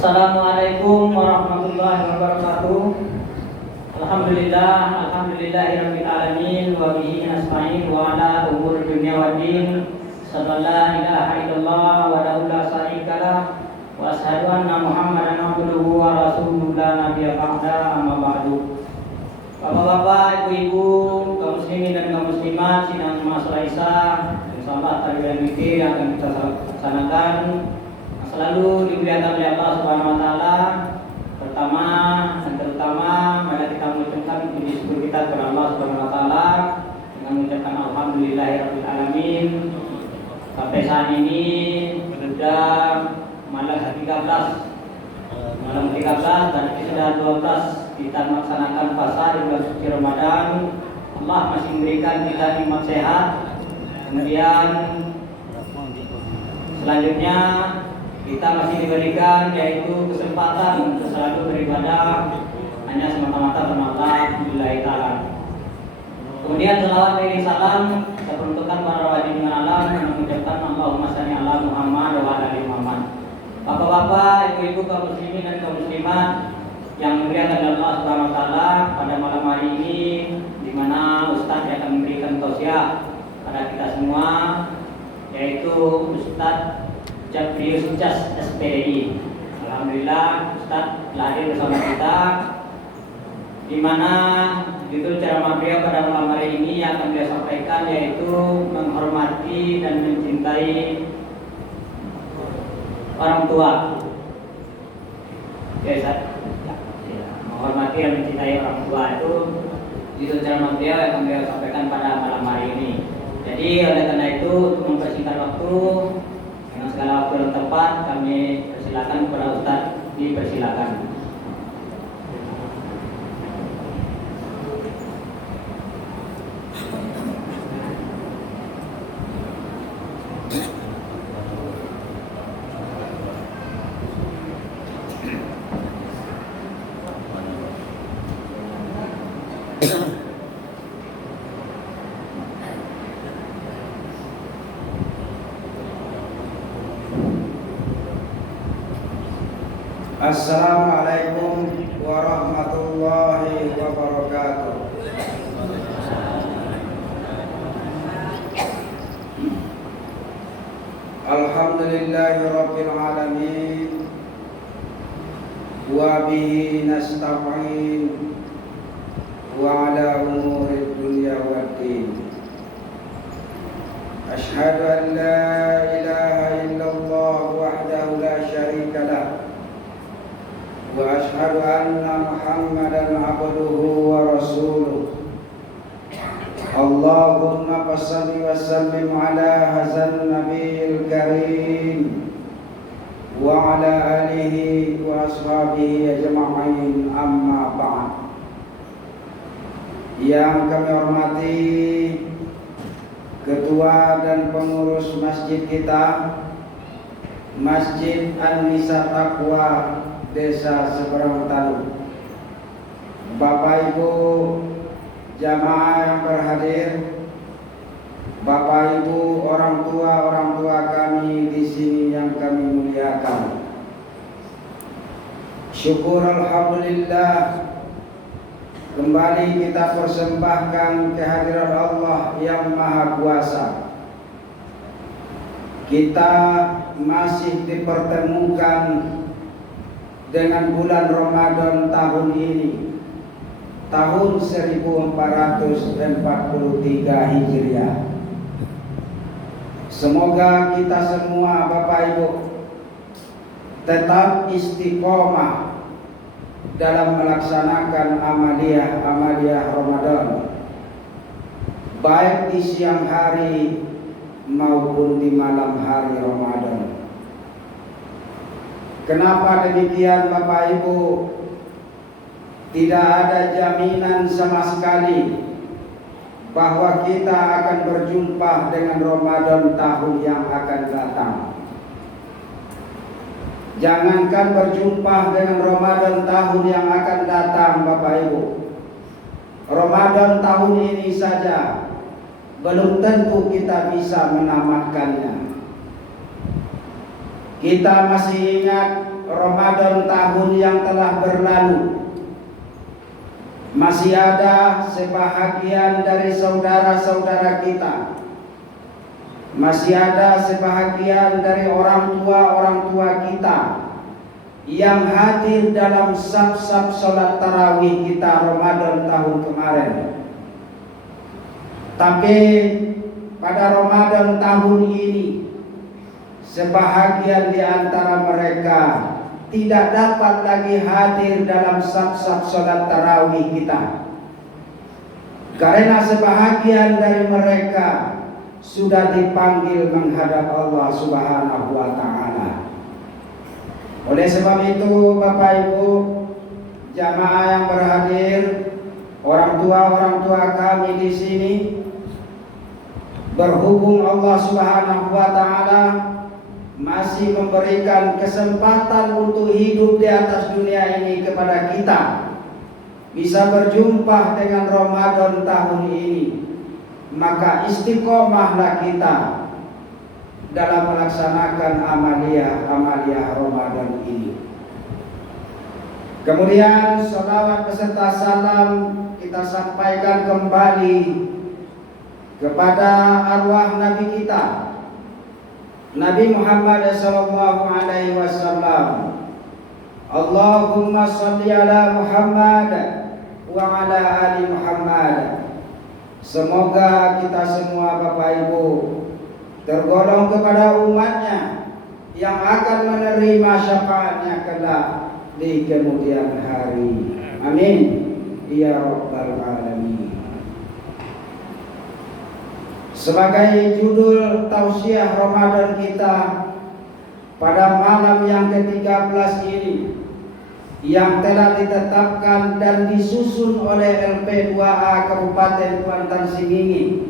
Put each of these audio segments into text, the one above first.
Assalamualaikum warahmatullahi wabarakatuh. Alhamdulillahirabbil alamin wa bihi nasta'in wa ala umuri dunya waddin. Sallallahu ilaha illallah wa la syarika lah wa asyhadu anna Muhammadan abduhu wa rasuluhu la nabiyya ba'da, amma ba'du. Bapak-bapak, ibu-ibu, kaum muslimin dan kaum muslimat sidang masalah Isya, insyaallah tarbiyah mikir yang akan kita laksanakan selalu dimuliakan oleh Allah Subhanahu wa taala. Pertama dan terutama mari kita mengucapkan puji syukur kita kepada Allah Subhanahu wa taala dengan mengucapkan alhamdulillahirabbil alamin. Sampai saat ini sudah malam 13 dan sudah 12 kita melaksanakan puasa di bulan suci Ramadan. Allah masih memberikan kita nikmat sehat. Kemudian selanjutnya kita masih diberikan yaitu kesempatan untuk selalu beribadah hanya semata-mata karena Allah billahi ta'ala. Kemudian selawat dan salam kita peruntukkan para wajib dengan alam mengucapkan Allahumma shalli ala Muhammad wa ala ali Muhammad. Bapak-bapak, ibu-ibu, kaum muslimin dan kaum muslimat yang dimuliakan Allah Subhanahu wa taala, pada malam hari ini di mana Ustaz akan memberikan tausiah pada kita semua yaitu Ustaz Jabrius Cas SPDI. Alhamdulillah Ustaz telah hadir bersama kita, di mana judul ceramah beliau pada malam hari ini yang akan beliau sampaikan yaitu menghormati dan mencintai orang tua. Ya Ustaz, menghormati dan mencintai orang tua itu judul ceramah beliau yang akan beliau sampaikan pada malam hari ini. Jadi oleh karena itu untuk mempersingkat waktu dengan segala waktu yang tepat, kami persilakan kepada Ustaz, dipersilakan. Assalamualaikum warahmatullahi wabarakatuh. Alhamdulillahirabbil alamin wa bihi nasta'in wa ala umurid dunya waddin. Asyhadu an la ilaha illallah wahdahu la syarika lah wa asyhadu anna Muhammadan abduhu wa rasuluh. Allahumma shalli wa sallim ala hadzal nabiyil karim wa ala alihi wa ashabihi ajma'in, amma ba'd. Yang kami hormati ketua dan pengurus masjid kita, Masjid An-Nisa Taqwa Desa Seberang Talu, Bapak Ibu jamaah yang berhadir, Bapak Ibu orang tua kami di sini yang kami muliakan. Syukur alhamdulillah, kembali kita persembahkan kehadiran Allah yang Maha Kuasa. Kita masih dipertemukan dengan bulan Ramadan tahun ini, tahun 1443 Hijriah. Semoga kita semua Bapak Ibu tetap istiqomah dalam melaksanakan amaliyah Ramadan, baik di siang hari maupun di malam hari Ramadan. Kenapa demikian Bapak Ibu? Tidak ada jaminan sama sekali bahwa kita akan berjumpa dengan Ramadan tahun yang akan datang. Jangankan berjumpa dengan Ramadan tahun yang akan datang Bapak Ibu, Ramadan tahun ini saja belum tentu kita bisa menamatkannya. Kita masih ingat Ramadan tahun yang telah berlalu, masih ada sebahagian dari saudara-saudara kita, masih ada sebahagian dari orang tua kita yang hadir dalam saf-saf sholat tarawih kita Ramadan tahun kemarin. Tapi pada Ramadan tahun ini, sebahagian di antara mereka tidak dapat lagi hadir dalam saf-saf sholat tarawih kita, karena sebahagian dari mereka sudah dipanggil menghadap Allah Subhanahu wa Ta'ala. Oleh sebab itu, Bapak Ibu jamaah yang berhadir, orang tua kami di sini, berhubung Allah Subhanahu wa Ta'ala masih memberikan kesempatan untuk hidup di atas dunia ini kepada kita, bisa berjumpa dengan Ramadan tahun ini, maka istiqomahlah kita dalam melaksanakan amaliyah Ramadan ini. Kemudian salawat beserta salam kita sampaikan kembali kepada arwah Nabi kita, Nabi Muhammad sallallahu alaihi wasallam. Allahumma shalli ala Muhammad wa ala ali Muhammad. Semoga kita semua Bapak Ibu tergolong kepada umatnya yang akan menerima syafaatnya kelak di kemudian hari. Amin ya rabbal alamin. Sebagai judul tausiah Ramadan kita pada malam yang ke-13 ini, yang telah ditetapkan dan disusun oleh LP2A Kabupaten Kuantan Singingi,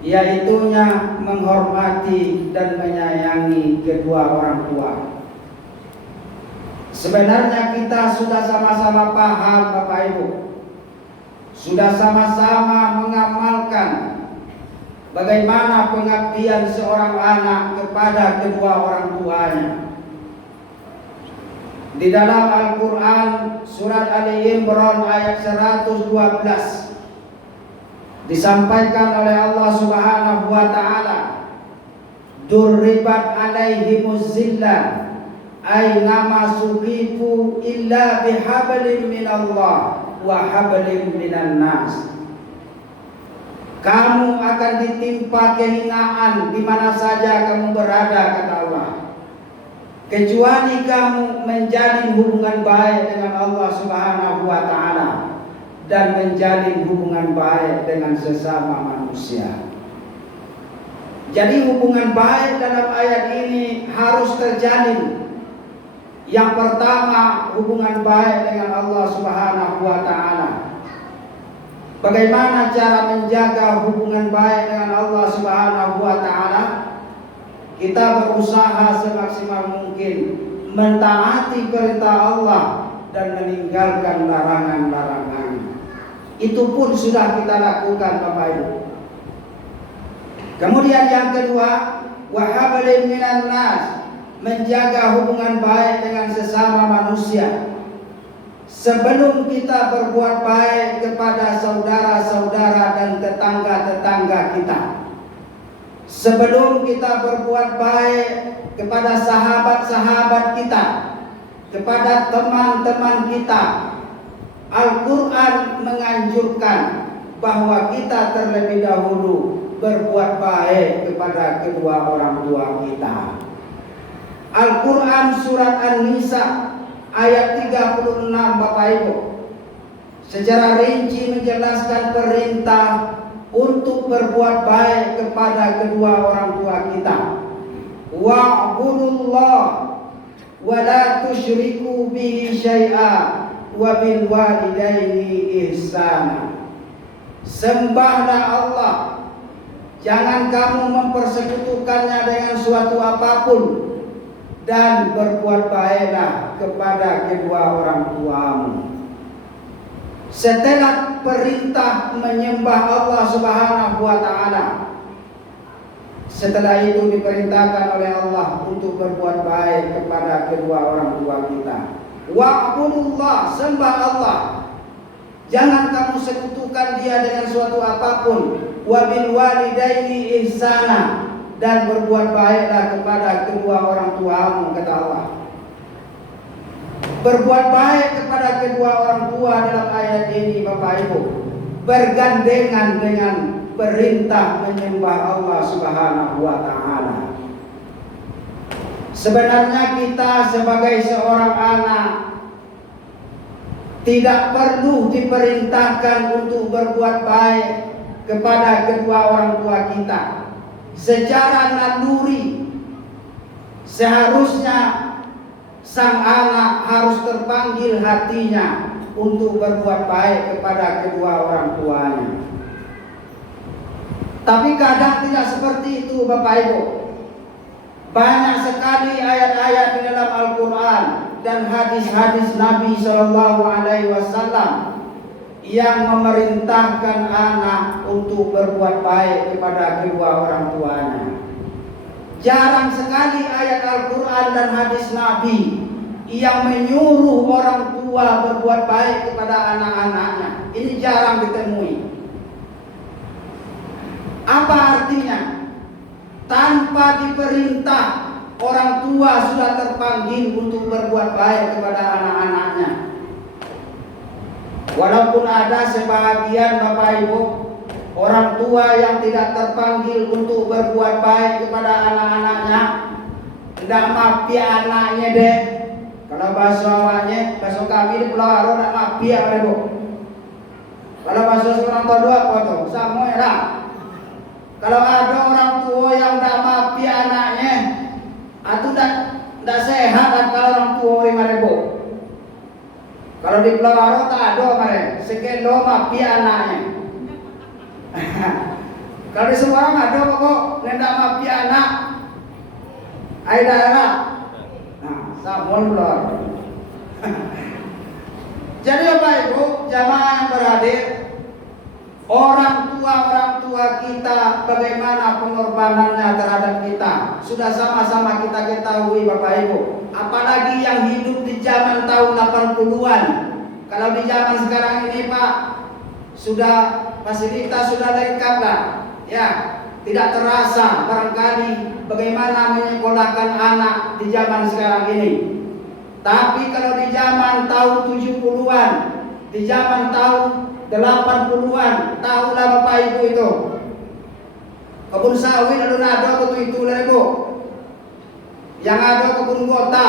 yaitunya menghormati dan menyayangi kedua orang tua. Sebenarnya kita sudah sama-sama paham Bapak Ibu, sudah sama-sama mengamalkan bagaimana pengabdian seorang anak kepada kedua orang tuanya. Di dalam Al-Quran surat Ali Imran ayat 112 disampaikan oleh Allah Subhanahu wa Ta'ala, "Durribat alaihimuz zillah aynama suqifu illa bihablin minallah wa hablin minan nas." Kamu akan ditimpa kehinaan di mana saja kamu berada, kata Allah, kecuali kamu menjalin hubungan baik dengan Allah Subhanahu wa Ta'ala dan menjalin hubungan baik dengan sesama manusia. Jadi hubungan baik dalam ayat ini harus terjalin. Yang pertama, hubungan baik dengan Allah Subhanahu wa Ta'ala. Bagaimana cara menjaga hubungan baik dengan Allah Subhanahu wa Ta'ala? Kita berusaha semaksimal mungkin mentaati perintah Allah dan meninggalkan larangan-larangan. Itu pun sudah kita lakukan Bapak Ibu. Kemudian yang kedua, wa hablin minan nas, menjaga hubungan baik dengan sesama manusia. Sebelum kita berbuat baik kepada saudara-saudara dan tetangga-tetangga kita, sebelum kita berbuat baik kepada sahabat-sahabat kita, kepada teman-teman kita, Al-Quran menganjurkan bahwa kita terlebih dahulu berbuat baik kepada kedua orang tua kita. Al-Quran surat An-Nisa ayat 36 Bapak Ibu secara rinci menjelaskan perintah untuk berbuat baik kepada kedua orang tua kita. Wa'budullah wa la tusyriku bihi syai'a wa bil walidaini ihsana. Sembahlah Allah, jangan kamu mempersekutukannya dengan suatu apapun, dan berbuat baiklah kepada kedua orang tuamu. Setelah perintah menyembah Allah Subhanahu wa Ta'ala, Setelah itu diperintahkan oleh Allah untuk berbuat baik kepada kedua orang tua kita. Wa'budullah, sembah Allah. Jangan kamu sekutukan dia dengan suatu apapun. Wa bil walidaini ihsana, dan berbuat baiklah kepada kedua orang tuamu, kata Allah. Berbuat baik kepada kedua orang tua dalam ayat ini, Bapak Ibu, bergandengan dengan perintah menyembah Allah Subhanahu wa taala. Sebenarnya kita sebagai seorang anak tidak perlu diperintahkan untuk berbuat baik kepada kedua orang tua kita. Secara naluri seharusnya sang anak harus terpanggil hatinya untuk berbuat baik kepada kedua orang tuanya. Tapi kadang tidak seperti itu, Bapak Ibu. Banyak sekali ayat-ayat di dalam Al-Quran dan hadis-hadis Nabi SAW yang memerintahkan anak untuk berbuat baik kepada kedua orang tuanya. Jarang sekali ayat Al-Quran dan hadis Nabi yang menyuruh orang tua berbuat baik kepada anak-anaknya. Ini jarang ditemui. Apa artinya? Tanpa diperintah, orang tua sudah terpanggil untuk berbuat baik kepada anak-anaknya. Walaupun ada sebagian Bapak Ibu orang tua yang tidak terpanggil untuk berbuat baik kepada anak-anaknya, tidak mapi anaknya deh. Kalau bahasa awalnya, bahasa kami di Pulau Aro tidak mapi ya Bapak Ibu. Kalau bahasa seorang tua dua apa tuh? Sama ya. Kalau ada orang tua yang tidak mapi anaknya, itu tidak sehat kalau orang tua 5.000. Kalau di Pulau Aro tak ada mereka, sekelo mapi anaknya. Kalau di Semarang ada pokok nendak mapi anak, air daerah. Nah, samun Pulau Aro. Jadi Bapak Ibu, jamaah yang berhadir, orang tua kita bagaimana pengorbanannya terhadap kita sudah sama-sama kita ketahui, Bapak Ibu. Apalagi yang hidup di zaman tahun 80-an. Kalau di zaman sekarang ini Pak, sudah fasilitas sudah lengkap lah. Ya, tidak terasa barangkali bagaimana menyekolahkan anak di zaman sekarang ini. Tapi kalau di zaman tahun 70-an, di zaman tahun 80-an, tahulah Bapak Ibu itu. Kebun sawit ada betul itu lah Ibu. Yang ada kebun kota,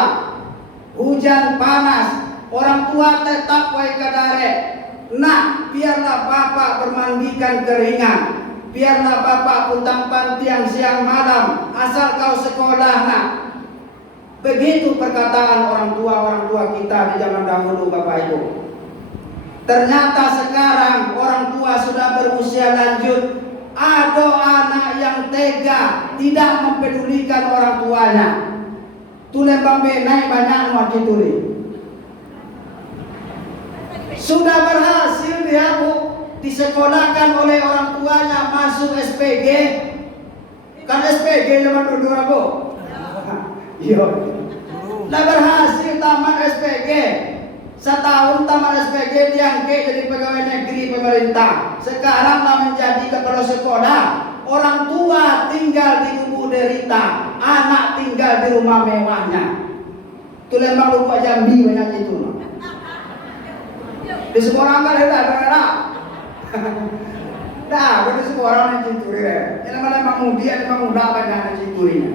hujan panas, orang tua tetap wae kadare. Nah, biarlah Bapak bermandikan keringat, biarlah Bapak puntang pantiang siang malam, asal kau sekolah nak. Begitu perkataan orang tua kita di zaman dahulu, Bapak Ibu. Ternyata sekarang orang tua sudah berusia lanjut, ada anak yang tega tidak mempedulikan orang tuanya. Tulen bambe naik banyak waktu tuli. Sudah berhasil dia Bu disekolahkan oleh orang tuanya masuk SPG. Kan SPG zaman dulu Bu. Iya. Lah berhasil tamat SPG. Setahun tamat SPG diangkat jadi pegawai negeri pemerintah. Sekarang lah menjadi kepala sekolah. Orang tua tinggal di kubu derita, anak tinggal di rumah mewahnya. Itu lembang lupa Jambi banyak itu. Di semua orang kan ada daerah. Dah, berarti semua orang yang cinturi ya. Yang memang muda, memang muda banyak yang cinturinya.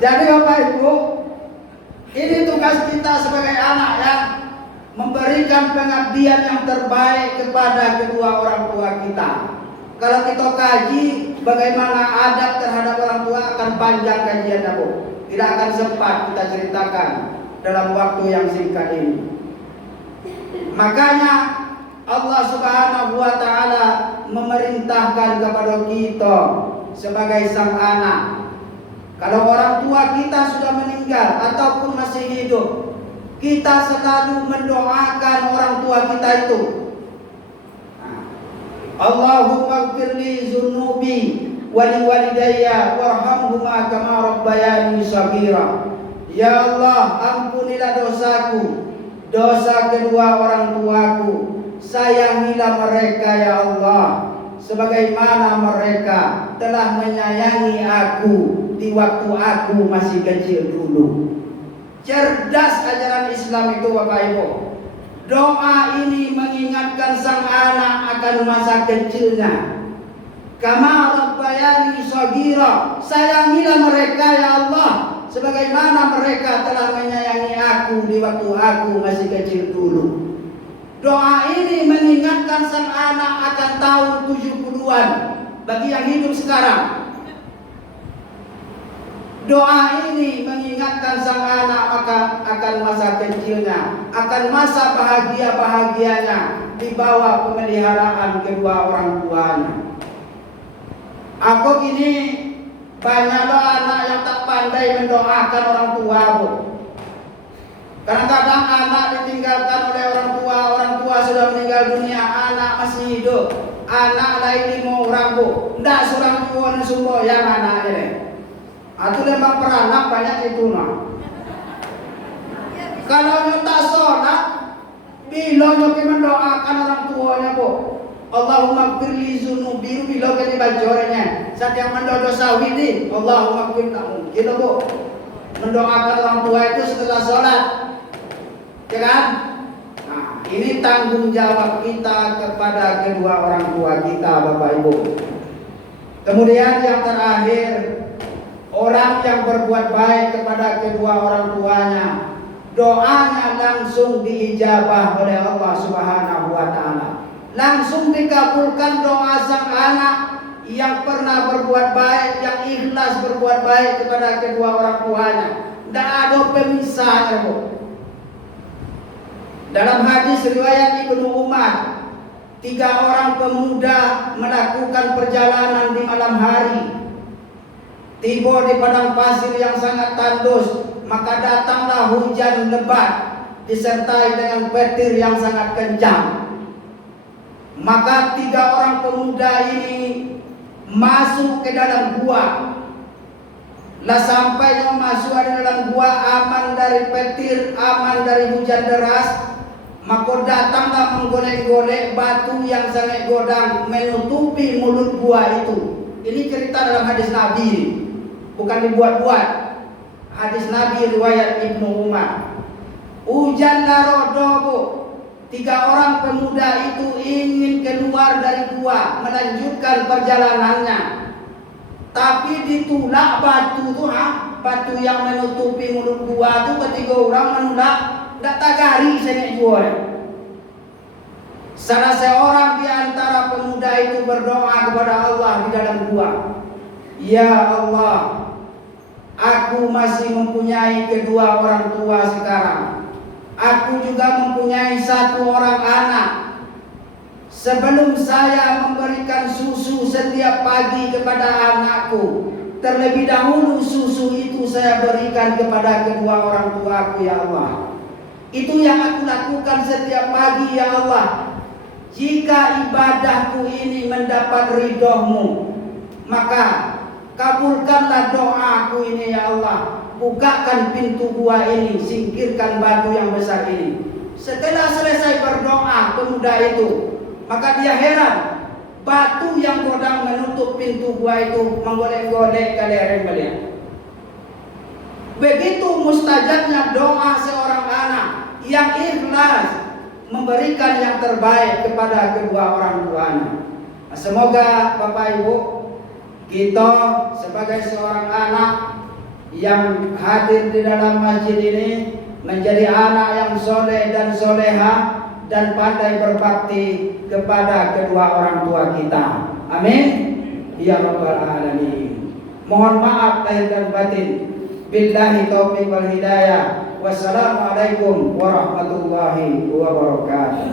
Jadi Bapak Ibu, ini tugas kita sebagai anak ya, memberikan pengabdian yang terbaik kepada kedua orang tua kita. Kalau kita kaji bagaimana adab terhadap orang tua akan panjang kajiannya Bu. Tidak akan sempat kita ceritakan dalam waktu yang singkat ini. Makanya Allah Subhanahu wa taala memerintahkan kepada kita sebagai sang anak. Kalau orang tua kita sudah meninggal ataupun masih hidup, kita selalu mendoakan orang tua kita itu. Allahumma ighfirli dzunubi wa liwalidayya warhamhuma kama rabbayani shaghira. Ya Allah, ampunilah dosaku, dosa kedua orang tuaku. Sayangilah mereka ya Allah, sebagaimana mereka telah menyayangi aku di waktu aku masih kecil dulu. Cerdas ajaran Islam itu Bapak Ibu. Doa ini mengingatkan sang anak akan masa kecilnya. Kama rabbayani shaghira. Sayangilah mereka ya Allah, sebagaimana mereka telah menyayangi aku di waktu aku masih kecil dulu. Doa ini mengingatkan sang anak akan tahun 70-an bagi yang hidup sekarang. Doa ini mengingatkan sang anak akan masa kecilnya, akan masa bahagianya di bawah pemeliharaan kedua orang tuanya. Aku gini, banyak anak yang tak pandai mendoakan orang tua, Bu. Kadang-kadang anak ditinggalkan oleh orang tua sudah meninggal dunia, anak masih hidup, anak lain 5 orang, Bu. Ndak surang tua dan semua yang anak ini. Atau memang peranak banyak itu nah. Kalau nyo tak sholat, bila nyo mendoakan orang tuanya, Bu. Allahumma firli dzunubi bila ke dibajornya. Saat yang mendoa sawi ini, Allahumma firli, tak mungkin, Bu. Mendoakan orang tua itu setelah sholat. Ya kan? Nah, ini tanggung jawab kita kepada kedua orang tua kita, Bapak Ibu. Kemudian yang terakhir, orang yang berbuat baik kepada kedua orang tuanya, doanya langsung diijabah oleh Allah Subhanahu wa taala. Langsung dikabulkan doa sang anak yang pernah berbuat baik, yang ikhlas berbuat baik kepada kedua orang tuanya. Tidak ada pemisahnya, Bu. Dalam hadis riwayat Ibnu Umar, 3 orang pemuda melakukan perjalanan di malam hari. Tiba di padang pasir yang sangat tandus, maka datanglah hujan lebat disertai dengan petir yang sangat kencang. Maka 3 orang pemuda ini masuk ke dalam gua. Lah sampai yang masuk di dalam gua, aman dari petir, aman dari hujan deras. Maka datanglah menggolek-golek batu yang sangat godang menutupi mulut gua itu. Ini cerita dalam hadis Nabi, bukan dibuat-buat. Hadis Nabi riwayat Ibnu Umar. Hujanlah rodo, Bu. 3 orang pemuda itu ingin keluar dari gua, melanjutkan perjalanannya. Tapi ditolak batu itu, batu yang menutupi mulut gua itu, ketiga orang menolak, tidak tagari sengit gua. Salah seorang di antara pemuda itu berdoa kepada Allah di dalam gua. Ya Allah, aku masih mempunyai kedua orang tua sekarang. Aku juga mempunyai 1 orang anak. Sebelum saya memberikan susu setiap pagi kepada anakku, terlebih dahulu susu itu saya berikan kepada kedua orang tuaku ya Allah. Itu yang aku lakukan setiap pagi ya Allah. Jika ibadahku ini mendapat ridho-Mu, maka kabulkanlah doaku ini ya Allah. Bukakan pintu gua ini, singkirkan batu yang besar ini. Setelah selesai berdoa pemuda itu, maka dia heran, batu yang godang menutup pintu gua itu menggolek-golek ke lereng beliau. Begitu mustajabnya doa seorang anak yang ikhlas memberikan yang terbaik kepada kedua orang tuanya. Semoga Bapak Ibu, kita sebagai seorang anak yang hadir di dalam masjid ini menjadi anak yang soleh dan soleha dan pandai berbakti kepada kedua orang tua kita. Amin. Ya Rabbal Alamin. Mohon maaf lahir dan batin. Billahi taufiq wal hidayah. Wassalamualaikum warahmatullahi wabarakatuh.